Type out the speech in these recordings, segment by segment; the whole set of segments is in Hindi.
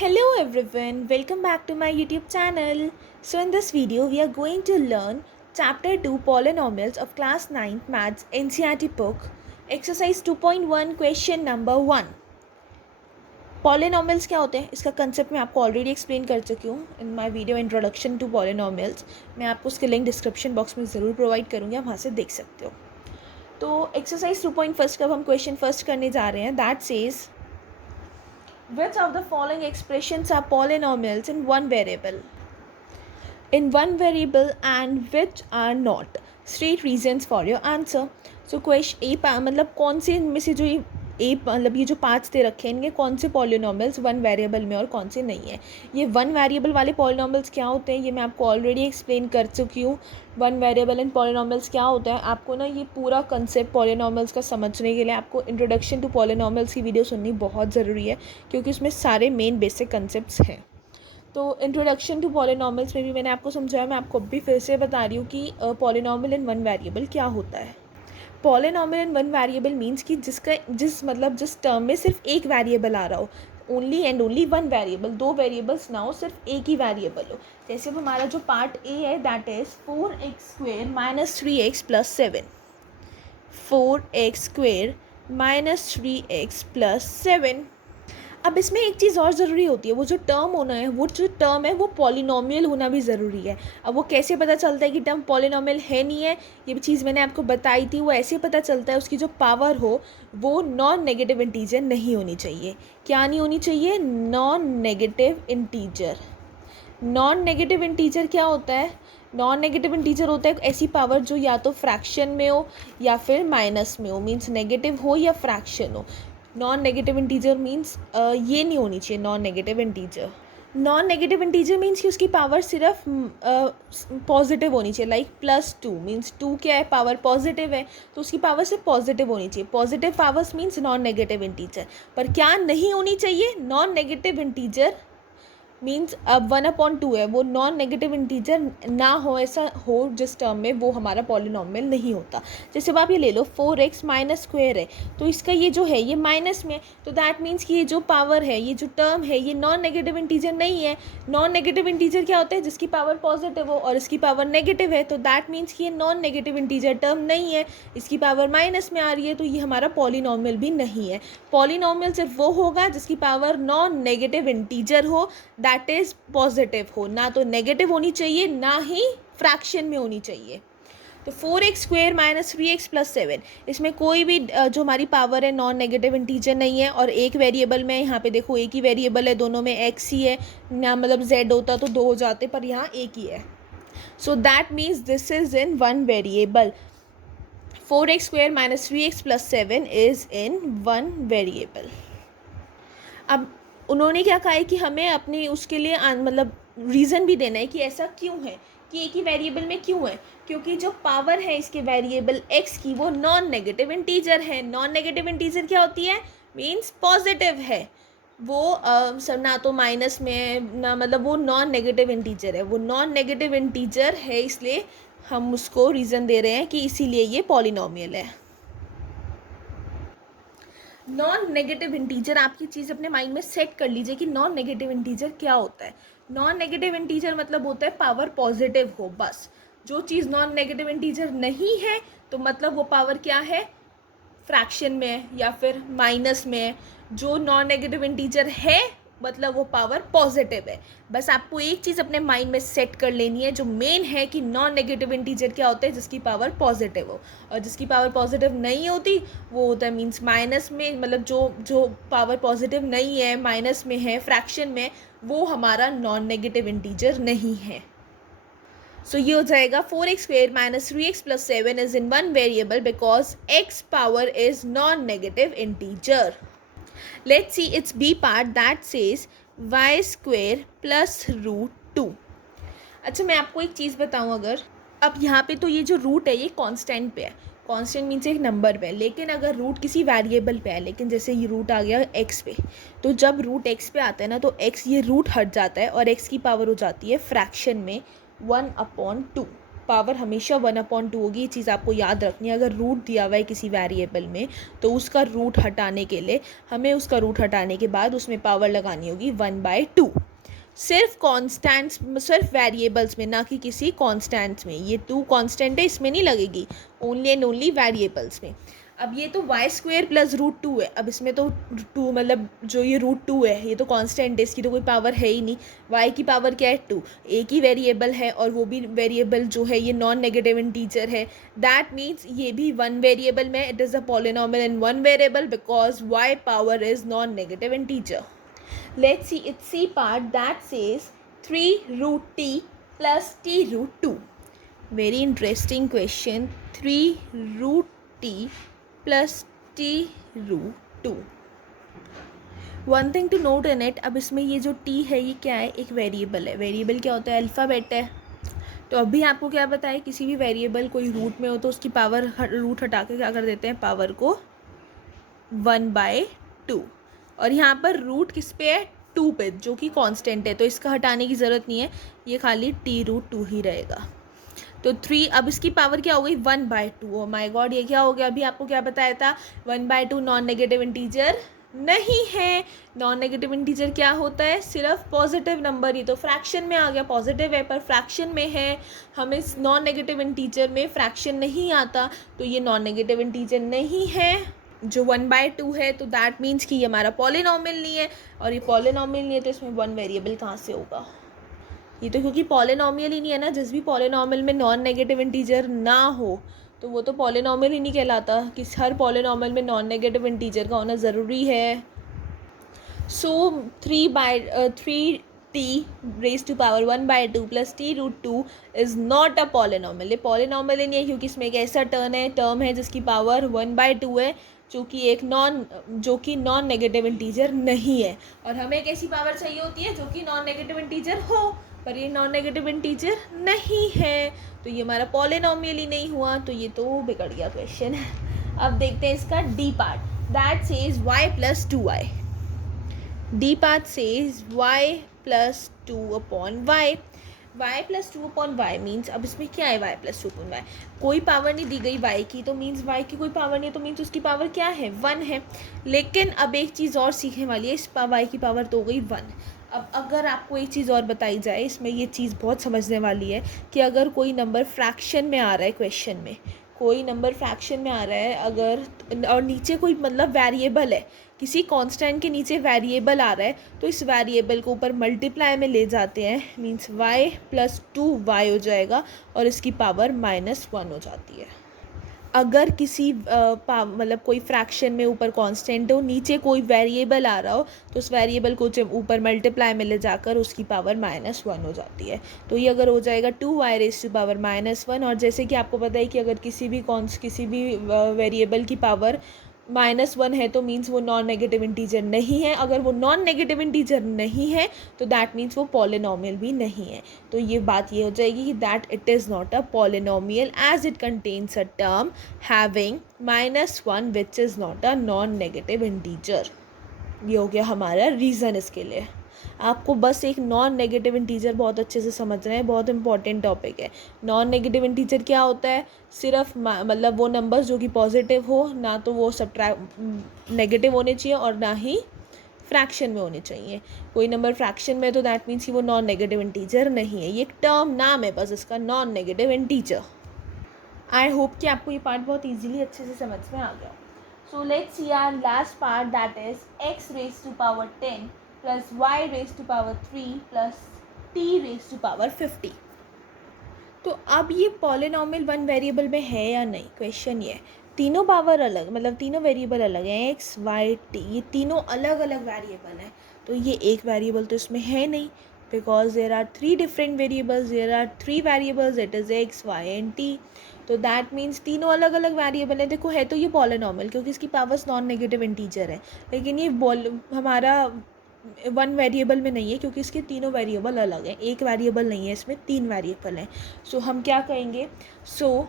Hello everyone, welcome back to my YouTube channel. So in this video we are going to learn chapter 2 polynomials of class 9th maths NCERT book exercise 2.1 question number 1. Polynomials क्या होते हैं इसका कंसेप्ट मैं आपको ऑलरेडी एक्सप्लेन कर चुकी हूँ in my video introduction to polynomials. मैं आपको उसके लिंक डिस्क्रिप्शन बॉक्स में ज़रूर प्रोवाइड करूँगी, आप वहाँ से देख सकते हो. तो एक्सरसाइज 2.1 का हम क्वेश्चन फर्स्ट करने जा रहे हैं. That says which of the following expressions are polynomials in one variable? In one variable and which are not? State reasons for your answer. So question A मतलब कौन से इनमें से जो ये मतलब ये जो 5 दे रखे हैं इनके कौन से पॉलिनॉमियल्स वन वेरिएबल में और कौन से नहीं है. ये वन वेरिएबल वाले पॉलिनॉमियल्स क्या होते हैं ये मैं आपको ऑलरेडी एक्सप्लेन कर चुकी हूँ. वन वेरिएबल एंड पॉलिनॉमियल्स क्या होता है, आपको ना ये पूरा कंसेप्ट पॉलिनॉमियल्स का समझने के लिए आपको इंट्रोडक्शन टू पॉलिनॉमियल्स की वीडियो सुननी बहुत ज़रूरी है क्योंकि उसमें सारे मेन बेसिक कंसेप्ट्स हैं. तो इंट्रोडक्शन टू पॉलिनॉमियल्स में भी मैंने आपको समझाया, मैं आपको अभी फिर से बता रही हूँ कि पॉलिनॉमियल इन वन वेरिएबल क्या होता है. Polynomial in one variable means कि जिस टर्म में सिर्फ एक वेरिएबल आ रहा हो, only and only one variable, दो वेरिएबल्स ना हो, सिर्फ एक ही वेरिएबल हो. जैसे हमारा जो पार्ट ए है that is 4x² - 3x + 7. 4x² - 3x + 7. अब इसमें एक चीज़ और ज़रूरी होती है, वो जो टर्म होना है, वो जो टर्म है वो पॉलिनॉमियल होना भी ज़रूरी है. अब वो कैसे पता चलता है कि टर्म पॉलिनॉमियल है नहीं है, ये भी चीज़ मैंने आपको बताई थी. वो ऐसे पता चलता है उसकी जो पावर हो वो नॉन नेगेटिव इंटीजर नहीं होनी चाहिए. क्या नहीं होनी चाहिए? Non negative integer. Non negative integer क्या होता है? नॉन नेगेटिव इंटीजर होता है ऐसी पावर जो या तो फ्रैक्शन में हो या फिर माइनस में हो, मीन्स नेगेटिव हो या फ्रैक्शन हो. नॉन नेगेटिव इंटीजर मीन्स ये नहीं होनी चाहिए. नॉन नेगेटिव इंटीजर मीन्स कि उसकी पावर सिर्फ पॉजिटिव होनी चाहिए. लाइक +2 मीन्स 2 क्या है, पावर पॉजिटिव है तो उसकी पावर सिर्फ पॉजिटिव होनी चाहिए. Positive powers means non negative integer. पर क्या नहीं होनी चाहिए? नॉन नेगेटिव इंटीजर मीन्स अब 1/2 है, वो नॉन नेगेटिव इंटीजर ना हो, ऐसा हो जिस टर्म में, वो हमारा पॉलिनॉमियल नहीं होता. जैसे अब आप ये ले लो 4x -² है तो इसका ये जो है ये माइनस में, तो दैट मीन्स कि ये जो पावर है, ये जो टर्म है, ये नॉन नेगेटिव इंटीजर नहीं है. नॉन नेगेटिव इंटीजर क्या होता है? जिसकी पावर पॉजिटिव हो और इसकी पावर नेगेटिव है, तो दैट मीन्स कि ये नॉन नेगेटिव इंटीजर टर्म नहीं है, इसकी पावर माइनस में आ रही है, तो ये हमारा पॉलिनॉमियल भी नहीं है. पॉलिनॉमियल सिर्फ वो होगा जिसकी पावर नॉन नेगेटिव इंटीजर हो, दैट इज़ पॉजिटिव हो, ना तो नेगेटिव होनी चाहिए ना ही फ्रैक्शन में होनी चाहिए. तो 4x² - 3x + 7, इसमें कोई भी जो हमारी पावर है नॉन नेगेटिव इंटीजर नहीं है. और एक वेरिएबल में, यहाँ पे देखो एक ही वेरिएबल है, दोनों में x ही है ना, मतलब z होता तो 2 हो जाते, पर यहाँ एक ही है. So that means this is in one variable. 4x² - 3x + 7 is in one variable. अब उन्होंने क्या कहा है कि हमें अपने उसके लिए मतलब रीज़न भी देना है कि ऐसा क्यों है, कि एक ही वेरिएबल में क्यों है. क्योंकि जो पावर है इसके वेरिएबल x की वो नॉन नेगेटिव इंटीजर है. नॉन नेगेटिव इंटीजर क्या होती है? मीन्स पॉजिटिव है. वो ना तो माइनस में है ना, मतलब वो नॉन नेगेटिव इंटीजर है. वो नॉन नेगेटिव इंटीजर है, इसलिए हम उसको रीज़न दे रहे हैं कि इसीलिए ये पॉलिनॉमियल है. नॉन नेगेटिव इंटीजर, आपकी चीज़ अपने माइंड में सेट कर लीजिए कि नॉन नेगेटिव इंटीजर क्या होता है. नॉन नेगेटिव इंटीजर मतलब होता है पावर पॉजिटिव हो, बस. जो चीज़ नॉन नेगेटिव इंटीजर नहीं है तो मतलब वो पावर क्या है? फ्रैक्शन में है या फिर माइनस में है. जो नॉन नेगेटिव इंटीजर है मतलब वो पावर पॉजिटिव है. बस आपको एक चीज़ अपने माइंड में सेट कर लेनी है जो मेन है कि नॉन नेगेटिव इंटीजर क्या होता है? जिसकी पावर पॉजिटिव हो. और जिसकी पावर पॉजिटिव नहीं होती वो होता है मीन्स माइनस में, मतलब जो पावर पॉजिटिव नहीं है, माइनस में है, फ्रैक्शन में, वो हमारा नॉन नेगेटिव इंटीजर नहीं है. सो ये हो जाएगा 4x² - 3x + 7 is in one variable because x power is non negative integer. Let's see its B part that says y² + √2. अच्छा, मैं आपको एक चीज़ बताऊँ, अगर अब यहाँ पे तो ये जो रूट है ये कांस्टेंट पे है. कांस्टेंट मीन्स एक नंबर पे है, लेकिन अगर रूट किसी वेरिएबल पे है, लेकिन जैसे ये रूट आ गया x पे, तो जब रूट x पे आता है ना तो x ये रूट हट जाता है और x की पावर हो जाती है फ्रैक्शन में 1/2. पावर हमेशा 1/2 होगी। ये चीज़ आपको याद रखनी है। अगर रूट दिया हुआ है किसी वेरिएबल में तो उसका रूट हटाने के लिए हमें उसका रूट हटाने के बाद उसमें पावर लगानी होगी 1/2। सिर्फ कॉन्स्टेंट्स, सिर्फ वेरिएबल्स में, ना कि किसी कॉन्स्टेंट्स में। ये 2 कॉन्स्टेंट है, इसमें नहीं लगेगी, ओनली एंड ओनली वेरिएबल्स में। अब ये तो y² प्लस √2 है। अब इसमें तो 2 मतलब जो ये √2 है ये तो कांस्टेंट है, इसकी तो कोई पावर है ही नहीं। y की पावर क्या है 2, एक ही वेरिएबल है और वो भी वेरिएबल जो है ये नॉन नेगेटिव इंटीजर है। दैट मीन्स ये भी 1 वेरिएबल में, it is a polynomial in 1 variable because y power is non negative integer. Let's see its C part that says 3√t plus t√2. Very interesting question. 3√t plus t√2. One thing to note in it, अब इसमें ये जो t है ये क्या है, एक वेरिएबल है। वेरिएबल क्या होता है, अल्फ़ाबेट है। तो अभी आपको क्या पता है, किसी भी वेरिएबल कोई रूट में हो तो उसकी पावर रूट हटा के क्या कर देते हैं, पावर को 1/2। और यहाँ पर रूट किस पे है, 2 पे, जो कि कांस्टेंट है, तो इसका हटाने की ज़रूरत नहीं है, ये खाली t√2 ही रहेगा। तो 3, अब इसकी पावर क्या हो गई 1/2। ओ माय गॉड, ये क्या हो गया, अभी आपको क्या बताया था, 1/2 नॉन नेगेटिव इंटीजर नहीं है। नॉन नेगेटिव इंटीजर क्या होता है, सिर्फ पॉजिटिव नंबर। ये तो फ्रैक्शन में आ गया, पॉजिटिव है पर फ्रैक्शन में है। हमें इस नॉन नेगेटिव इंटीजर में फ्रैक्शन नहीं आता, तो ये नॉन नेगेटिव इंटीजर नहीं है। जो 1/2 है तो दैट मीन्स कि ये हमारा पॉलिनॉमियल नहीं है, और ये पॉलिनॉमियल नहीं है तो इसमें 1 वेरिएबल कहाँ से होगा। ये तो क्योंकि पॉलिनॉमियल ही नहीं है ना। जिस भी पॉलिनॉमियल में नॉन नेगेटिव इंटीजर ना हो तो वो तो पॉलिनॉमियल ही नहीं कहलाता। कि हर पॉलिनॉमियल में नॉन नेगेटिव इंटीजर का होना ज़रूरी है। सो 3t raised to power 1/2 plus t√2 is not a polynomial. ये पॉलिनॉमियल ही नहीं है क्योंकि इसमें एक ऐसा टर्म है जिसकी पावर 1/2 है, जो कि नॉन नेगेटिव इंटीजर नहीं है। और हमें एक ऐसी पावर चाहिए होती है जो कि नॉन नेगेटिव इंटीजर हो, पर ये नॉन नेगेटिव इंटीजर नहीं है, तो ये हमारा पॉलिनॉमियल ही नहीं हुआ, तो ये तो बिगड़ गया क्वेश्चन। अब देखते हैं इसका D part, that says y + 2y। D part says y + 2/y। y + 2/y means, अब इसमें क्या है, y + 2/y, कोई पावर नहीं दी गई y की, तो मीन्स y की कोई पावर नहीं है, तो मीन्स उसकी पावर क्या है, 1 है। लेकिन अब एक चीज़ और सीखने वाली है, इस y की पावर तो हो गई 1। अब अगर आपको एक चीज़ और बताई जाए, इसमें ये चीज़ बहुत समझने वाली है कि अगर कोई नंबर फ्रैक्शन में आ रहा है, क्वेश्चन में कोई नंबर फ्रैक्शन में आ रहा है अगर, और नीचे कोई मतलब वेरिएबल है, किसी कांस्टेंट के नीचे वेरिएबल आ रहा है, तो इस वेरिएबल को ऊपर मल्टीप्लाई में ले जाते हैं, मीन्स y + 2y हो जाएगा और इसकी पावर -1 हो जाती है। अगर किसी मतलब कोई फ्रैक्शन में ऊपर कांस्टेंट हो, नीचे कोई वेरिएबल आ रहा हो, तो उस वेरिएबल को जब ऊपर मल्टीप्लाई में ले जाकर उसकी पावर -1 हो जाती है। तो ये अगर हो जाएगा 2y⁻⁻1। और जैसे कि आपको पता है कि अगर किसी भी वेरिएबल की पावर -1 है तो मीन्स वो नॉन नेगेटिव इंटीजर नहीं है। अगर वो नॉन नेगेटिव इंटीजर नहीं है तो दैट मीन्स वो पॉलिनॉमियल भी नहीं है। तो ये बात ये हो जाएगी कि that it is not a polynomial as it contains a term having -1 which is not a non negative integer. ये हो गया हमारा रीज़न इसके लिए। आपको बस एक नॉन नेगेटिव इंटीजर बहुत अच्छे से समझना है, बहुत इंपॉर्टेंट टॉपिक है। नॉन नेगेटिव इंटीजर क्या होता है, सिर्फ मतलब वो नंबर्स जो कि पॉजिटिव हो, ना तो वो नेगेटिव होने चाहिए और ना ही फ्रैक्शन में होने चाहिए। कोई नंबर फ्रैक्शन में तो दैट मीन्स कि वो नॉन नेगेटिव इंटीजर नहीं है। ये एक टर्म नाम है बस इसका, non negative integer. I hope कि आपको ये पार्ट बहुत ईजिली अच्छे से समझ में आ गया। So let's see our last part, that is x⁻10 plus y⁻3 plus t⁻50। तो अब ये पॉलिनॉमियल 1 वेरिएबल में है या नहीं, क्वेश्चन ये है। तीनों पावर अलग, मतलब तीनों वेरिएबल अलग हैं, x y t, ये तीनों अलग अलग वेरिएबल हैं। तो ये एक वेरिएबल तो इसमें है नहीं, because there are 3 different variables, there are 3 variables, it is x y and t। तो दैट मीन्स तीनों अलग अलग वेरिएबल है। देखो है तो ये पॉलिनॉमियल क्योंकि इसकी पावर्स नॉन नेगेटिव इंटीजर है, लेकिन ये हमारा 1 वेरिएबल में नहीं है क्योंकि इसके तीनों वेरिएबल अलग हैं। एक वेरिएबल नहीं है, इसमें 3 वेरिएबल हैं। सो हम क्या कहेंगे, सो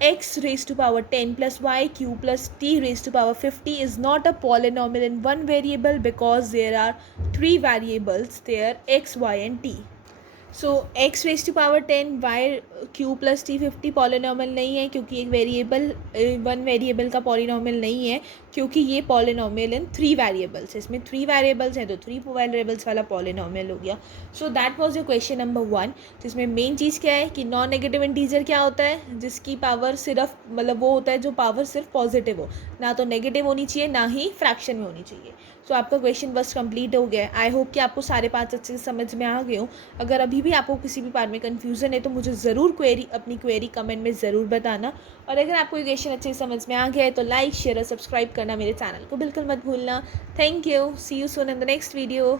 x⁻10 plus y³ plus t⁻50 is not a polynomial in 1 variable because there are 3 variables there, x, y and t. So x⁻10 y Q plus T 50 polynomial नहीं है, क्योंकि एक वेरिएबल वन वेरिएबल का पॉलिनॉमियल नहीं है, क्योंकि ये पॉलिनॉमियल इन 3 वेरिएबल्स है। इसमें 3 वेरिएबल्स हैं तो 3 वेरिएबल्स वाला पॉलिनॉमियल हो गया। So that was your question number 1। जिसमें मेन चीज़ क्या है कि नॉन नेगेटिव इंटीजर क्या होता है, जिसकी पावर सिर्फ मतलब वो होता है जो पावर सिर्फ पॉजिटिव हो, ना तो नेगेटिव होनी चाहिए ना ही फ्रैक्शन में होनी चाहिए। सो आपका क्वेश्चन बस कंप्लीट हो गया है। आई होप कि आपको सारे 5 अच्छे से समझ में आ गए हो। अगर अभी भी आपको किसी भी पार्ट में कन्फ्यूज़न है तो मुझे ज़रूर अपनी क्वेरी कमेंट में ज़रूर बताना। और अगर आपको ये क्वेश्चन अच्छे से समझ में आ गया है तो लाइक शेयर और सब्सक्राइब करना मेरे चैनल को बिल्कुल मत भूलना। Thank you, see you soon in the next video.